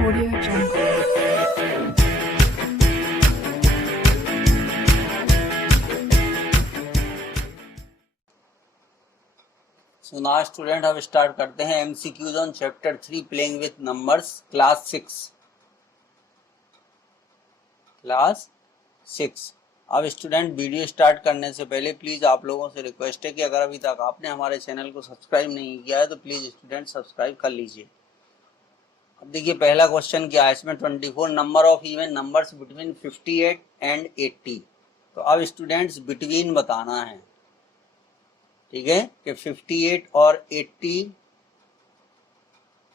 Audio Jungle. So now student अब start करते हैं MCQs on chapter 3 playing with numbers class 6। अब student video start करने से पहले प्लीज आप लोगों से रिक्वेस्ट है कि अगर अभी तक आपने हमारे चैनल को सब्सक्राइब नहीं किया है तो प्लीज स्टूडेंट सब्सक्राइब कर लीजिए। अब देखिए पहला क्वेश्चन क्या है, इसमें 24 number of even numbers between 58 and 80। तो अब स्टूडेंट्स बिटवीन बताना है, ठीक है, कि 58 और 80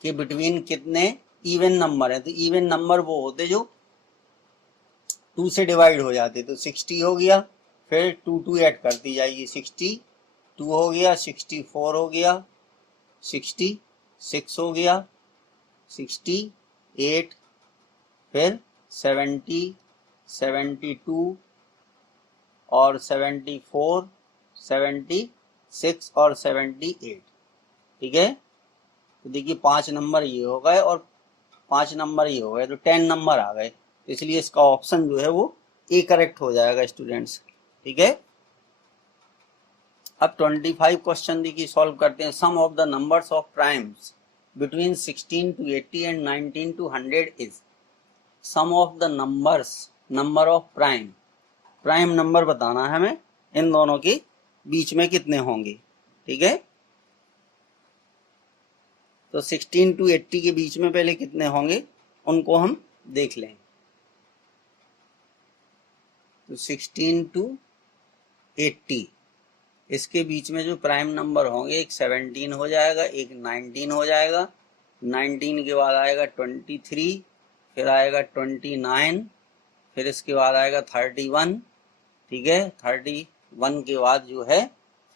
के बिटवीन कितने इवन नंबर है। तो इवन नंबर वो होते जो 2 से डिवाइड हो जाते। तो 60 हो गया, फिर 2 ऐड करती जाएगी, 62 हो गया, 64 हो गया, 66 हो गया, 68, फिर 70, 72 और 74, 76 और 78, ठीक है। तो देखिए 5 नंबर ये हो गए और 5 नंबर ये हो गए, तो 10 नंबर आ गए। तो इसलिए इसका ऑप्शन जो है वो ए करेक्ट हो जाएगा स्टूडेंट्स, ठीक है। अब 25 क्वेश्चन देखिए सॉल्व करते हैं। Sum of the numbers of primes between 16 to 80 and 19 to 100 is. Sum of the numbers, number of prime number बताना है हमें, इन दोनों के बीच में कितने होंगे, ठीक है। तो 16 to 80 के बीच में पहले कितने होंगे उनको हम देख लें। तो 16 to 80 इसके बीच में जो प्राइम नंबर होंगे, एक 17 हो जाएगा, एक 19 हो जाएगा, 19 के बाद आएगा 23, फिर आएगा 29, फिर इसके बाद आएगा 31, ठीक है। 31 के बाद जो है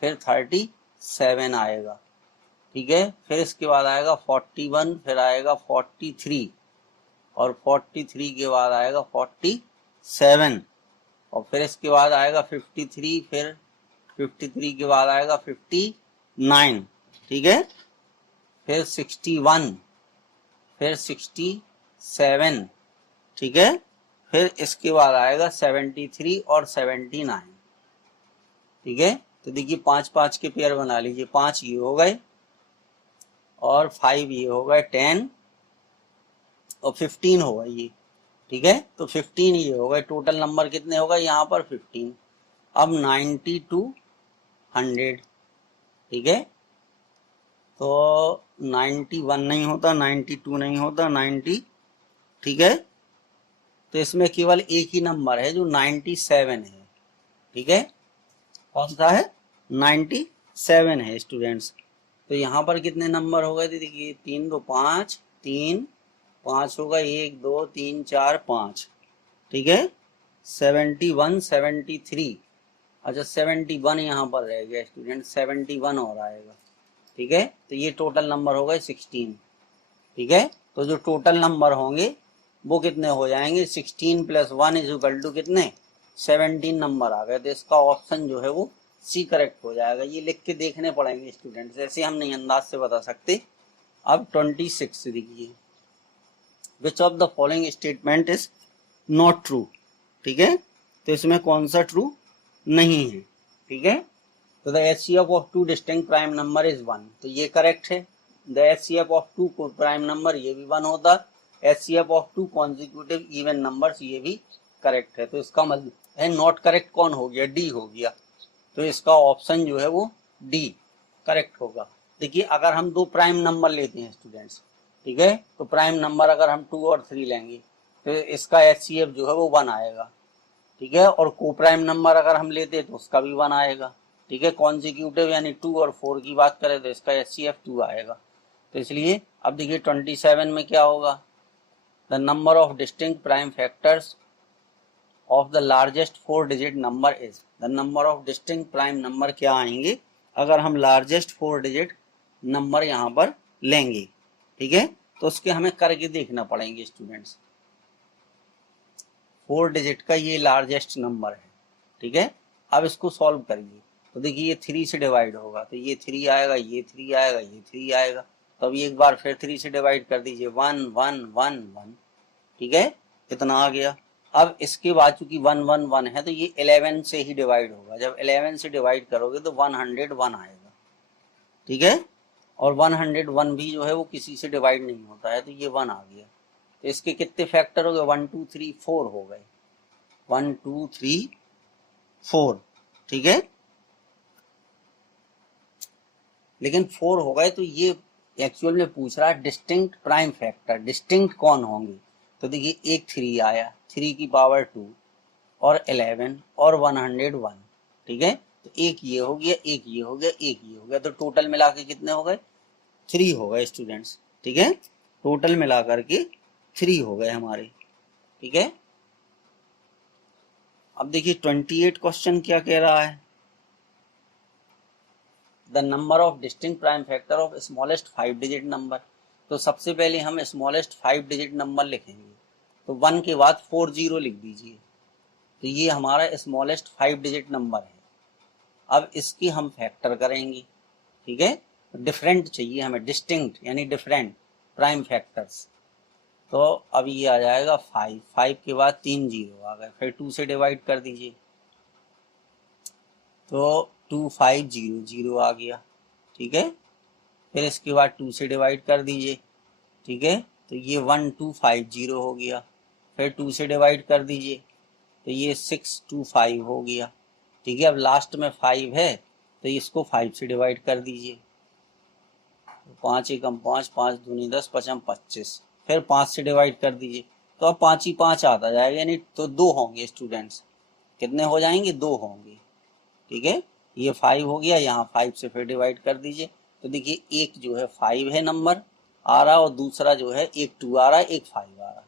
फिर 37 आएगा, ठीक है। फिर इसके बाद आएगा 41, फिर आएगा 43 और 43 के बाद आएगा 47 और फिर इसके बाद आएगा 53, फिर 53 के बाद आएगा 59, ठीक है। फिर 61, फिर 67, ठीक है। फिर इसके बाद आएगा 73 और 79, ठीक है। तो देखिए 5-5 के पेयर बना लीजिए, 5 ये हो गए और 5 ये हो गए, 10 और 15 होगा ये, ठीक है। तो 15 ये हो गए, टोटल नंबर कितने होगा यहाँ पर 15। अब 90 to 100, ठीक है। तो 91 नहीं होता, 92 नहीं होता, 90, ठीक है। तो इसमें केवल एक ही नंबर है जो 97 है, ठीक है। कौन सा है? 97 है स्टूडेंट्स। तो यहाँ पर कितने नंबर हो गए थे, देखिए 3 2 5, 3 5 होगा, 1 2 3 4 5, ठीक है। 71 73, अच्छा 71 यहाँ पर रह गया स्टूडेंट, 71 और आएगा, ठीक है। तो ये टोटल नंबर हो गए 16, ठीक है। तो जो टोटल नंबर होंगे वो कितने हो जाएंगे, 16 + 1 = कितने, 17 नंबर आ गए। तो इसका ऑप्शन जो है वो सी करेक्ट हो जाएगा। ये लिख के देखने पड़ेंगे स्टूडेंट्स, ऐसे हम नहीं अंदाज से बता सकते। अब 26 देखिए, which of the following statement is not true, ठीक है। तो इसमें कौन सा ट्रू नहीं है, ठीक है। तो the HCF of 2 distinct prime number is 1, तो ये करेक्ट है। The HCF of 2 prime number, ये भी 1 होता। HCF of 2 consecutive even numbers, ये भी करेक्ट है। तो इसका मतलब है नॉट करेक्ट कौन हो गया, डी हो गया। तो इसका ऑप्शन जो है वो डी करेक्ट होगा। देखिए अगर हम 2 प्राइम नंबर लेते हैं स्टूडेंट्स, ठीक है, तो प्राइम नंबर अगर हम 2 और 3 लेंगे तो इसका HCF जो है वो 1 आएगा, ठीक है। और को प्राइम नंबर अगर हम लेते हैं तो उसका भी 1 आएगा, ठीक है। कॉन्जिक्यूटिव यानी 2 और 4 की बात करें तो इसका HCF 2 आएगा। तो इसलिए अब देखिए 27 में क्या होगा, the number of distinct prime factors of the largest 4 digit number is. The number of distinct prime number क्या आएंगे अगर हम लार्जेस्ट 4 डिजिट नंबर यहाँ पर लेंगे, ठीक है। तो उसके हमें करके देखना पड़ेंगे स्टूडेंट्स। 4 डिजिट का ये लार्जेस्ट नंबर है, ठीक है। अब इसको सॉल्व करिए तो देखिए ये 3 से डिवाइड होगा, तो ये 3 आएगा, ये 3 आएगा, ये 3 आएगा, तो अभी एक बार फिर 3 से डिवाइड कर दीजिए, 1 1 1 1, ठीक है, इतना आ गया। अब इसके बाद चूंकि 1 1 1 है तो ये 11 से ही डिवाइड होगा, जब 11 से डिवाइड करोगे तो 101 आएगा, ठीक है, और 101 भी जो है वो किसी से डिवाइड नहीं होता है, तो ये 1 आ गया। तो इसके कितने फैक्टर हो गए, 1 2 3 4 हो गए, 1 2 3 4, ठीक है, लेकिन 4 हो गए तो ये एक्चुअल में पूछ रहा है डिस्टिंक्ट प्राइम फैक्टर, डिस्टिंक्ट कौन होंगे। तो देखिए एक 3 आया, 3 की पावर 2 और 11 और 101, ठीक है, तो एक ये हो गया, एक ये हो गया, एक ये हो गया, तो टोटल मिला के कितने हो गए, 3 हो गए स्टूडेंट्स, ठीक है, टोटल मिला करके 3 हो गए हमारे, ठीक है। अब देखिए 28 क्वेश्चन क्या कह रहा है, the number of distinct prime factor of smallest 5 digit number. तो सबसे पहले हम स्मॉलेस्ट 5 डिजिट नंबर लिखेंगे, तो 1 के बाद 4 जीरो लिख दीजिए, तो ये हमारा स्मॉलेस्ट 5 डिजिट नंबर है। अब इसकी हम फैक्टर करेंगे, ठीक है, डिफरेंट चाहिए हमें, डिस्टिंक्ट यानी डिफरेंट प्राइम फैक्टर्स। तो अब ये आ जाएगा 5, 5 के बाद 3 जीरो आ गए, फिर 2 से डिवाइड कर दीजिए, तो 2 5 0 0 आ गया, ठीक है, फिर इसके बाद 2 से डिवाइड कर दीजिए, ठीक है, तो ये 1 2 5 0 हो गया, फिर 2 से डिवाइड कर दीजिए, तो ये 6 2 5 हो गया, ठीक है। अब लास्ट में 5 है तो इसको 5 से डिवाइड कर दीजिए, 5 एकम 5, 5 दूनी 10, पचम 25, फिर 5 से डिवाइड कर दीजिए, तो अब 5 ही 5 आता जाएगा, यानी तो 2 होंगे स्टूडेंट्स, कितने हो जाएंगे, 2 होंगे, ठीक है, ये 5 हो गया, यहाँ 5 से फिर डिवाइड कर दीजिए, तो देखिए एक जो है 5 है नंबर आ रहा, और दूसरा जो है एक 2 आ रहा है, एक 5 आ रहा,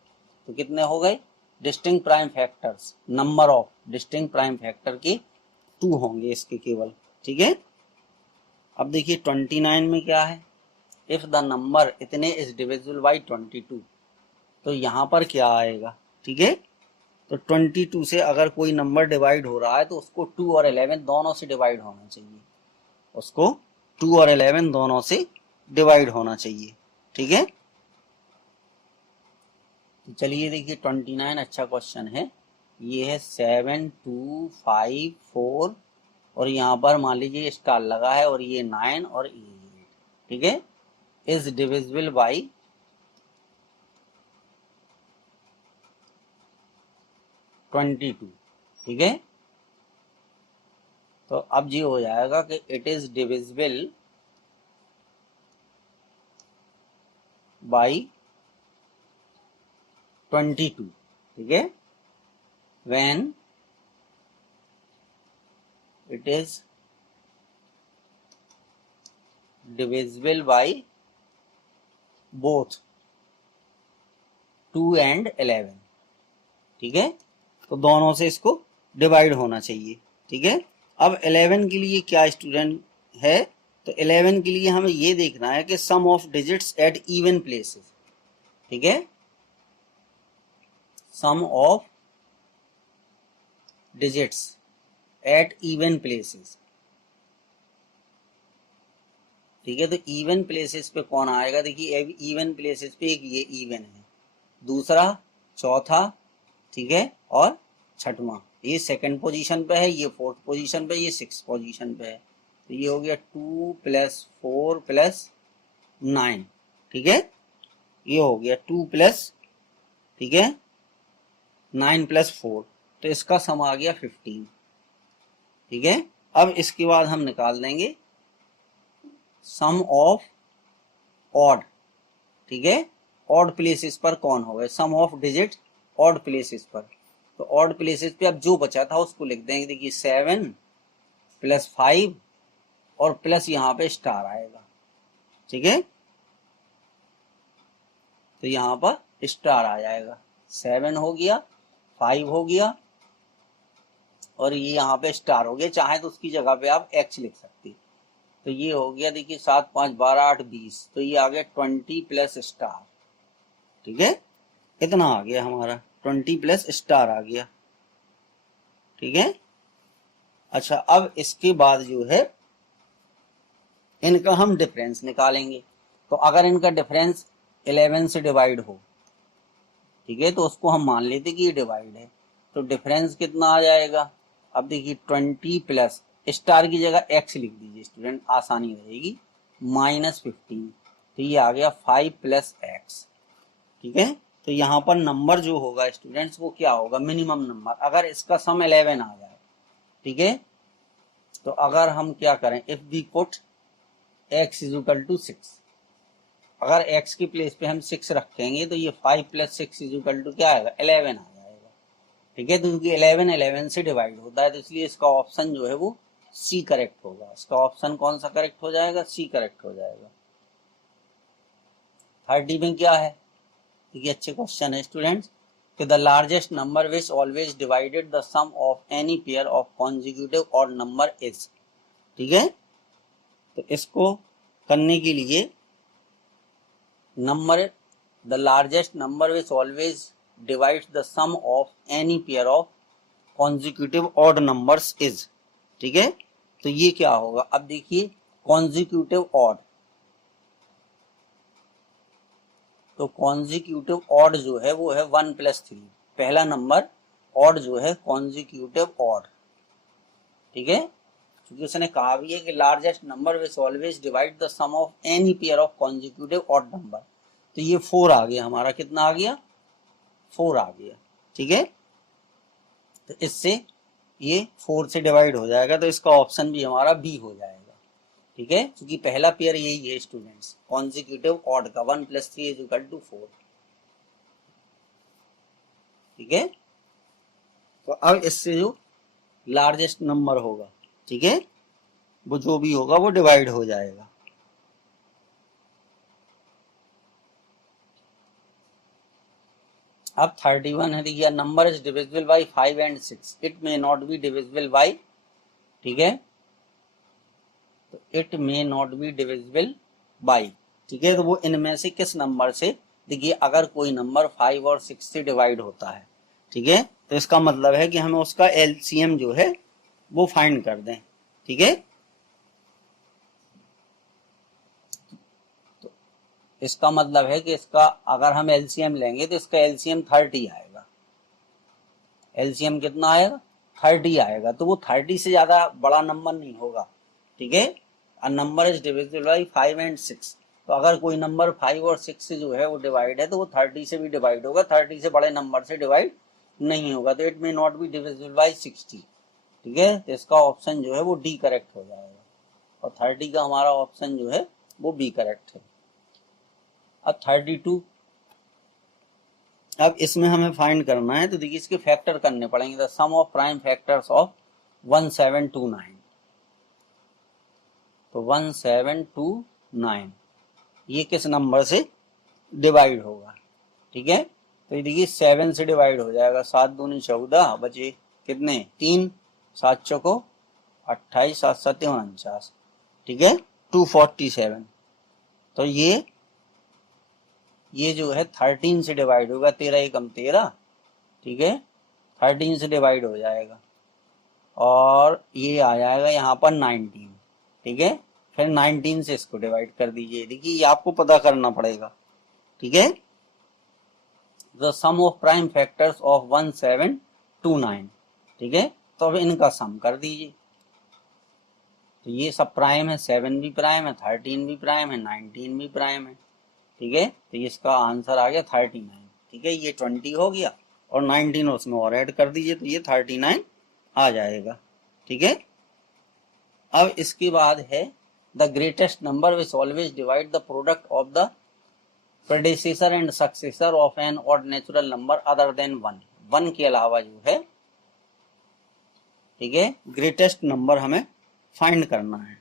तो कितने हो गए distinct prime factors, number of distinct prime factor के 2 होंगे इसके केवल, ठीक है। अब देखिए 29 में क्या है, इफ द नंबर इतने इज डिविजिबल बाई 22, तो यहाँ पर क्या आएगा, ठीक है, तो 22 से अगर कोई नंबर डिवाइड हो रहा है तो उसको 2 और 11 दोनों से डिवाइड होना चाहिए, उसको 2 और 11 दोनों से डिवाइड होना चाहिए, ठीक है। तो चलिए देखिए 29 अच्छा क्वेश्चन है, ये है 7 2 5 4 और यहाँ पर मान लीजिए स्टार लगा है, और ये 9 और ये 8, ठीक है, इज डिविजिबल बाई 22, ठीक है। तो अब ये हो जाएगा कि इट इज डिविजिबल बाई 22, ठीक है, when it is divisible by both 2 and 11, ठीक है, तो दोनों से इसको डिवाइड होना चाहिए, ठीक है। अब 11 के लिए क्या स्टूडेंट है, तो 11 के लिए हमें ये देखना है कि sum of digits at even places, ठीक है, sum of digits at even places, ठीक है, तो इवन प्लेसेस पे कौन आएगा, देखिए इवन प्लेसेस पे एक ये इवन है, दूसरा चौथा, ठीक है, और छठवां, ये सेकंड पोजीशन पे है, ये फोर्थ पोजीशन पे, ये सिक्स पोजीशन पे है, तो ये हो गया 2 + 4 + 9, ठीक है, ये हो गया 2 प्लस, ठीक है, 9 + 4, तो इसका सम आ गया 15, ठीक है। अब इसके बाद हम निकाल देंगे सम ऑफ ऑड, ठीक है, ऑड प्लेसेस पर कौन होगा, सम ऑफ डिजिट ऑड प्लेसेस पर, तो ऑड प्लेसेस पे अब जो बचा था उसको लिख देंगे, देखिए 7 + 5 और प्लस यहाँ पे स्टार आएगा, ठीक है, तो यहाँ पर स्टार आ जाएगा, 7 हो गया, 5 हो गया, और ये यहाँ पे स्टार हो गया, चाहे तो उसकी जगह पे आप x लिख सकते, तो ये हो गया देखिए 7 5 12 8 20, तो ये आ गया 20 + स्टार, ठीक है, इतना आ गया हमारा 20 + स्टार आ गया, ठीक है। अच्छा अब इसके बाद जो है इनका हम डिफरेंस निकालेंगे, तो अगर इनका डिफरेंस 11 से डिवाइड हो, ठीक है, तो उसको हम मान लेते कि ये डिवाइड है, तो डिफरेंस कितना आ जाएगा। अब देखिए 20 प्लस स्टार की जगह x लिख दीजिए स्टूडेंट, आसानी रहेगी, -15, तो ये आ गया 5 प्लस x, ठीक है। तो यहाँ पर नंबर जो होगा स्टूडेंट्स वो क्या होगा, मिनिमम नंबर, अगर इसका सम 11 आ जाए, ठीक है। तो अगर हम क्या करें, if we put x is equal to 6, अगर x की प्लेस पे हम 6 रखेंगे तो ये 5 प्लस 6 इज इक्वल टू क्या आएगा, 11 आ जाएगा, ठीक है। तो क्योंकि 11 से डिवाइड होता है, तो इसलिए इसका ऑप्शन जो है वो सी करेक्ट होगा। इसका ऑप्शन कौन सा करेक्ट हो जाएगा, सी करेक्ट हो जाएगा। 30 में क्या है, ये अच्छे क्वेश्चन है स्टूडेंट्स, कि the largest number which always divided the sum of any pair of consecutive odd number is, ठीक है। तो इसको करने के लिए number, the largest number which always divides the sum of any pair of consecutive odd numbers is, ठीक है। तो ये क्या होगा, अब देखिए कॉन्जिक्यूटिव ऑड, तो कॉन्जिक्यूटिव ऑड जो है वो है 1 प्लस 3, पहला नंबर ऑड जो है कॉन्जिक्यूटिव ऑड, ठीक है। क्योंकि उसने कहा भी है कि largest number which always divide the sum of any pair of consecutive odd number, तो ये 4 आ गया हमारा, कितना आ गया, 4 आ गया, ठीक है। तो इससे ये 4 से डिवाइड हो जाएगा, तो इसका ऑप्शन भी हमारा बी हो जाएगा, ठीक है। क्योंकि पहला पेयर यही है स्टूडेंट्स, कॉन्जिक्यूटिव ऑड का, 1 प्लस 3 इज इक्वल टू 4, ठीक है। तो अब इससे जो लार्जेस्ट नंबर होगा, ठीक है, वो जो भी होगा वो डिवाइड हो जाएगा। अब 31 है, देखिए number is divisible by 5 and 6, it may not be divisible by, ठीक है, तो it may not be divisible by, ठीक है। तो वो इनमें से किस नंबर से, देखिए अगर कोई नंबर 5 और 6 से डिवाइड होता है, ठीक है, तो इसका मतलब है कि हमें उसका एलसीएम जो है वो फाइंड कर दें, ठीक है। तो इसका मतलब है कि इसका अगर हम एलसीएम लेंगे तो इसका एलसीएम 30 आएगा, एलसीएम कितना आएगा, 30 आएगा। तो वो 30 से ज्यादा बड़ा नंबर नहीं होगा, ठीक है। A number is divisible by 5 and 6, तो अगर कोई नंबर 5 और 6 से जो है वो डिवाइड है तो वो 30 से भी डिवाइड होगा, 30 से बड़े नंबर से डिवाइड नहीं होगा, तो it may not be divisible by 60, ठीक है। तो इसका ऑप्शन जो है वो डी करेक्ट हो जाएगा, और 30 का हमारा ऑप्शन जो है वो बी करेक्ट है। अब 32, अब इसमें हमें फाइंड करना है, तो देखिए इसके फैक्टर करने पड़ेंगे, the sum of prime factors of 1729, तो 1729 ये किस नंबर से डिवाइड होगा, ठीक है। तो ये देखिए 7 से डिवाइड हो जाएगा, 7 दूनी 14, बचे कितने 3, 7 चौको 28, 7 7 49, ठीक है, 247। तो ये जो है 13 से डिवाइड होगा, 13 एकम 13, ठीक है, 13 से डिवाइड हो जाएगा, और ये आ जाएगा यहाँ पर 19, ठीक है। फिर 19 से इसको डिवाइड कर दीजिए, देखिए ये आपको पता करना पड़ेगा, ठीक है। The sum of prime factors of 1729, ठीक है। तो अब इनका सम कर दीजिए, तो ये सब प्राइम है, 7 भी प्राइम है, 13 भी प्राइम है, 19 भी प्राइम है, ठीक है। तो इसका आंसर आ गया 39, ठीक है। ये 20 हो गया और 19 उसमें और ऐड कर दीजिए, तो ये 39 आ जाएगा, ठीक है। अब इसके बाद है the greatest number which always divide the product of the predecessor and successor of an odd natural number other than 1, 1 के अलावा जो है, ठीक है, ग्रेटेस्ट नंबर हमें फाइंड करना है,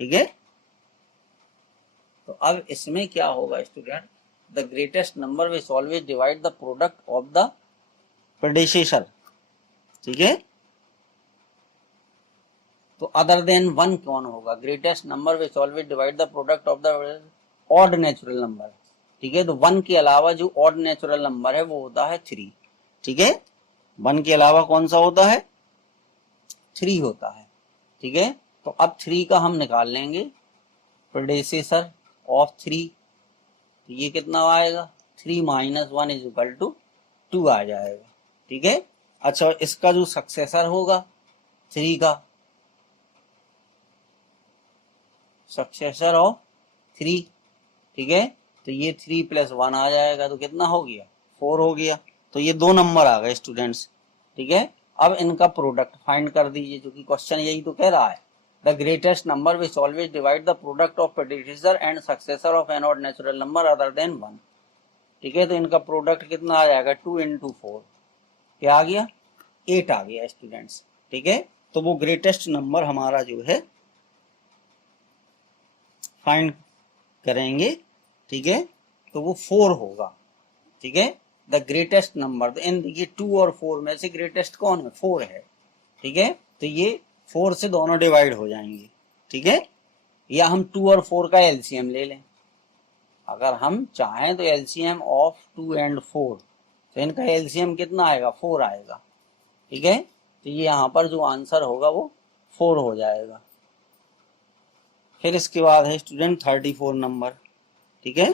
ठीक है। तो अब इसमें क्या होगा student, the greatest number which always divide the product of the predecessor, ठीक है। तो अदर देन 1 कौन होगा, greatest number which always divide the product of the odd natural number, ठीक है। तो 1 के अलावा जो ऑड नेचुरल नंबर है वो होता है 3, ठीक है। 1 के अलावा कौन सा होता है, 3 होता है, ठीक है। तो अब 3 का हम निकाल लेंगे, प्रेडिसेसर ऑफ 3, तो ये कितना आएगा 3 - 1 = 2 आ जाएगा। ठीक है। अच्छा, इसका जो सक्सेसर होगा 3 का, सक्सेसर ऑफ 3, ठीक है, तो ये 3 + 1 आ जाएगा, तो कितना हो गया 4 हो गया। तो ये 2 नंबर आ गए स्टूडेंट्स। ठीक है। अब इनका प्रोडक्ट फाइंड कर दीजिए, जो कि क्वेश्चन यही तो कह रहा है। The greatest number which always divide the product of predecessor and successor of an odd natural number other than 1। ठीक है, तो इनका प्रोडक्ट कितना आ जाएगा 2 × 4, क्या आ गया 8 आ गया स्टूडेंट्स। ठीक है, तो वो ग्रेटेस्ट नंबर हमारा जो है फाइंड करेंगे। ठीक है, तो वो 4 होगा। ठीक है, द ग्रेटेस्ट नंबर, तो इन देखिए 2 और 4 में से ग्रेटेस्ट कौन है 4 है। ठीक है, तो ये 4 से दोनों डिवाइड हो जाएंगे। ठीक है, या हम 2 और 4 का एलसीएम ले लें, अगर हम चाहें तो एलसीएम ऑफ 2 और 4, तो इनका एलसीएम कितना आएगा 4 आएगा। ठीक है, तो ये यहाँ पर जो आंसर होगा वो 4 हो जाएगा। फिर इसके बाद है स्टूडेंट 34 नंबर। ठीक है,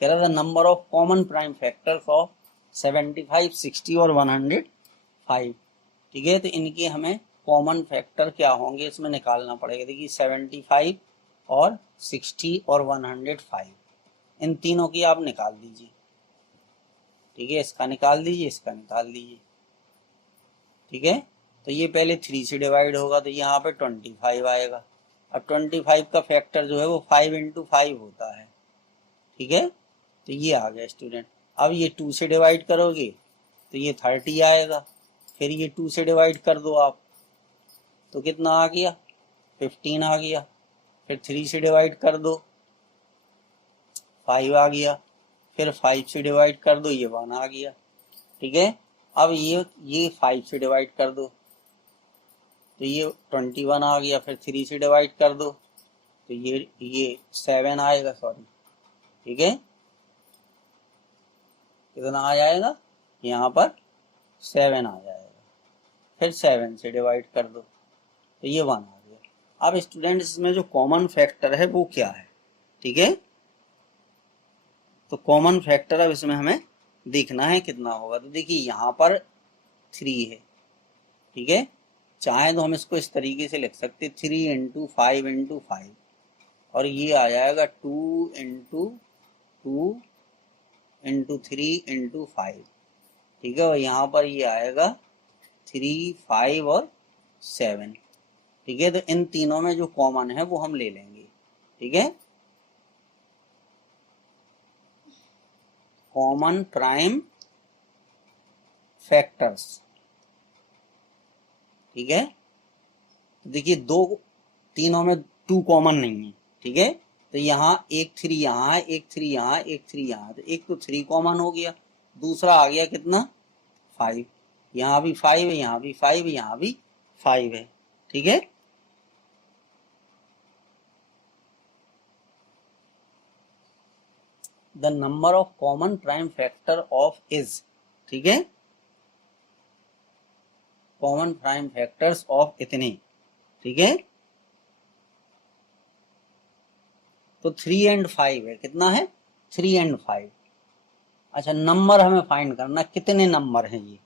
कह रहा था number of common prime factors of 75, 60 और 105। ठीक है, तो इनके हमें कॉमन फैक्टर क्या होंगे इसमें निकालना पड़ेगा। देखिए 75 और 60 और 105, इन तीनों की आप निकाल दीजिए। ठीक है, इसका निकाल दीजिए, इसका निकाल दीजिए। ठीक है, तो ये पहले 3 से डिवाइड होगा, तो यहाँ पे 25 आएगा। अब 25 का फैक्टर जो है वो 5 × 5 होता है। ठीक है, तो ये आ गया स्टूडेंट। अब ये 2 से डिवाइड करोगे तो ये 30 आएगा, फिर ये 2 से डिवाइड कर दो आप, तो कितना आ गया 15 आ गया। फिर 3 से डिवाइड कर दो 5 आ गया, फिर 5 से डिवाइड कर दो ये 1 आ गया। ठीक है, अब ये 5 से डिवाइड कर दो तो ये 21 आ गया, फिर 3 से डिवाइड कर दो तो ये 7 आएगा, सॉरी। ठीक है, कितना आ जाएगा यहाँ पर 7 आ जाएगा, फिर 7 से डिवाइड कर दो तो ये 1 आ गया। अब स्टूडेंट इसमें जो कॉमन फैक्टर है वो क्या है। ठीक है, तो कॉमन फैक्टर अब इसमें हमें देखना है कितना होगा। तो देखिए यहाँ पर 3 है। ठीक है, चाहे तो हम इसको इस तरीके से लिख सकते 3 × 5 × 5, और ये आ जाएगा 2 × 2 × 3 × 5। ठीक है, और यहाँ पर ये आएगा 3, 5 और 7। ठीक है, तो इन तीनों में जो कॉमन है वो हम ले लेंगे। ठीक है, कॉमन प्राइम फैक्टर्स। ठीक है, तो देखिए तीनों में 2 कॉमन नहीं है। ठीक है, तो यहाँ एक 3 यहाँ है, एक 3 यहाँ, एक 3 यहाँ, तो एक तो 3 कॉमन हो गया, दूसरा आ गया कितना 5, यहाँ भी 5 है, यहाँ भी 5 है, यहाँ भी 5 है। ठीक है, the number of common prime factor of is. ठीक है, कॉमन प्राइम फैक्टर्स ऑफ इतने। ठीक है, तो 3 और 5 है, कितना है 3 और 5। अच्छा, नंबर हमें फाइंड करना कितने नंबर हैं ये।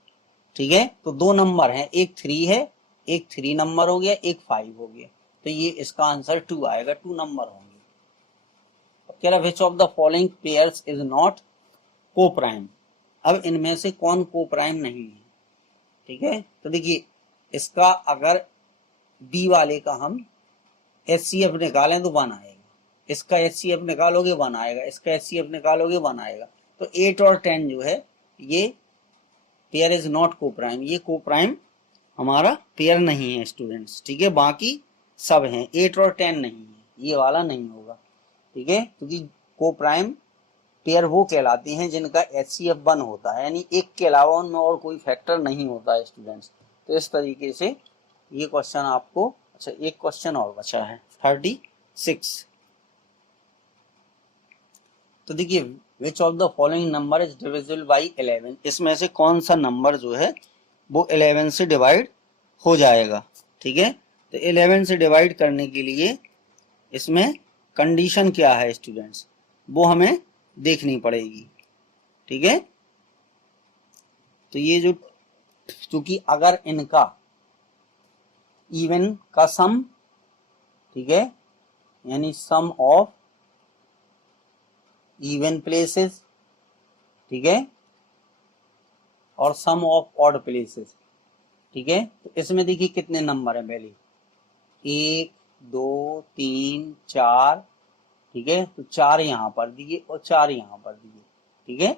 ठीक है, तो 2 नंबर हैं, एक 3 है, एक 3 नंबर हो गया, एक 5 हो गया, तो ये इसका आंसर 2 आएगा, 2 नंबर होंगे। कह रहा which of the following pairs is not को प्राइम। अब इनमें से कौन को प्राइम नहीं है। ठीक है, तो देखिए इसका अगर बी वाले का हम HCF निकालें तो 1 आएगा, इसका HCF निकालोगे 1 आएगा, इसका HCF निकालोगे 1 आएगा। तो 8 और 10 जो है ये पेयर इज नॉट को प्राइम, ये को प्राइम हमारा पेयर नहीं है स्टूडेंट्स। ठीक है, बाकी सब हैं, 8 और 10 नहीं है, ये वाला नहीं होगा। ठीक है, क्योंकि को प्राइम पेयर वो कहलाती हैं जिनका HCF 1 होता है, यानी एक के अलावा उनमें और कोई फैक्टर नहीं होता है स्टूडेंट्स। तो इस तरीके से ये क्वेश्चन आपको, अच्छा एक क्वेश्चन और बचा है 36। तो देखिए which of the following number is divisible by 11, इसमें से कौन सा नंबर जो है वो 11 से डिवाइड हो जाएगा। ठीक है, तो 11 से डिवाइड करने के लिए इसमें कंडीशन क्या है स्टूडेंट्स, वो हमें देखनी पड़ेगी। ठीक है, तो ये जो, क्योंकि अगर इनका इवन का सम, ठीक है, यानी सम ऑफ इवन प्लेसेस, ठीक है, और सम ऑफ ऑड प्लेसेस, ठीक है, तो इसमें देखिए कितने नंबर हैं पहले, 1 2 3 4, ठीक है, तो 4 यहां पर दिए और 4 यहां पर दिए। ठीक है,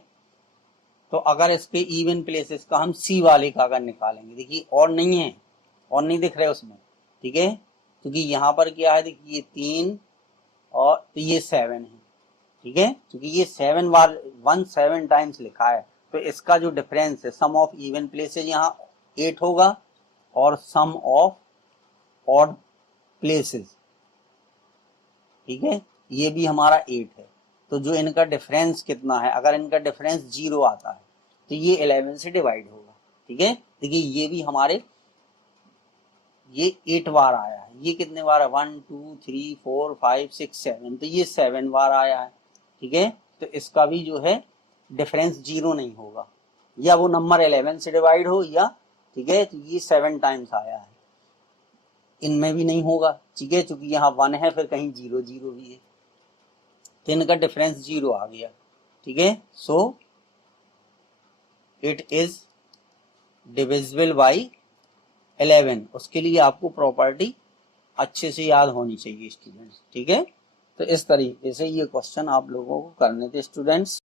तो अगर इसके इवन प्लेसेस का हम सी वाले का अगर निकालेंगे, देखिए और नहीं है, और नहीं दिख रहे उसमें। ठीक है, क्योंकि यहाँ पर क्या है, देखिए ये 3 और तो ये 7 है। ठीक है, क्योंकि ये 7 बार 7 टाइम्स लिखा है, तो इसका जो डिफरेंस है सम ऑफ इवन प्लेसेस यहाँ 8 होगा और सम ऑफ ऑड प्लेसेस, ठीक है, ये भी हमारा 8 है। तो जो इनका डिफरेंस कितना है, अगर इनका डिफरेंस 0 आता है तो ये 11 से डिवाइड होगा। ठीक है, देखिए ये भी हमारे ये 8 बार आया है, ये कितने बार है, 1 2 3 4 5 6 7, तो ये 7 बार आया है। ठीक है, तो इसका भी जो है डिफरेंस 0 नहीं होगा, या वो नंबर 11 से डिवाइड हो या, ठीक है, तो ये 7 टाइम्स आया है, इनमें भी नहीं होगा। ठीक है, क्योंकि यहाँ 1 है, फिर कहीं 0 0 भी है, तो इनका डिफरेंस 0 आ गया। ठीक है, so it is divisible by 11। उसके लिए आपको प्रॉपर्टी अच्छे से याद होनी चाहिए स्टूडेंट्स। ठीक है, तो इस तरीके से ये क्वेश्चन आप लोगों को करने थे स्टूडेंट्स।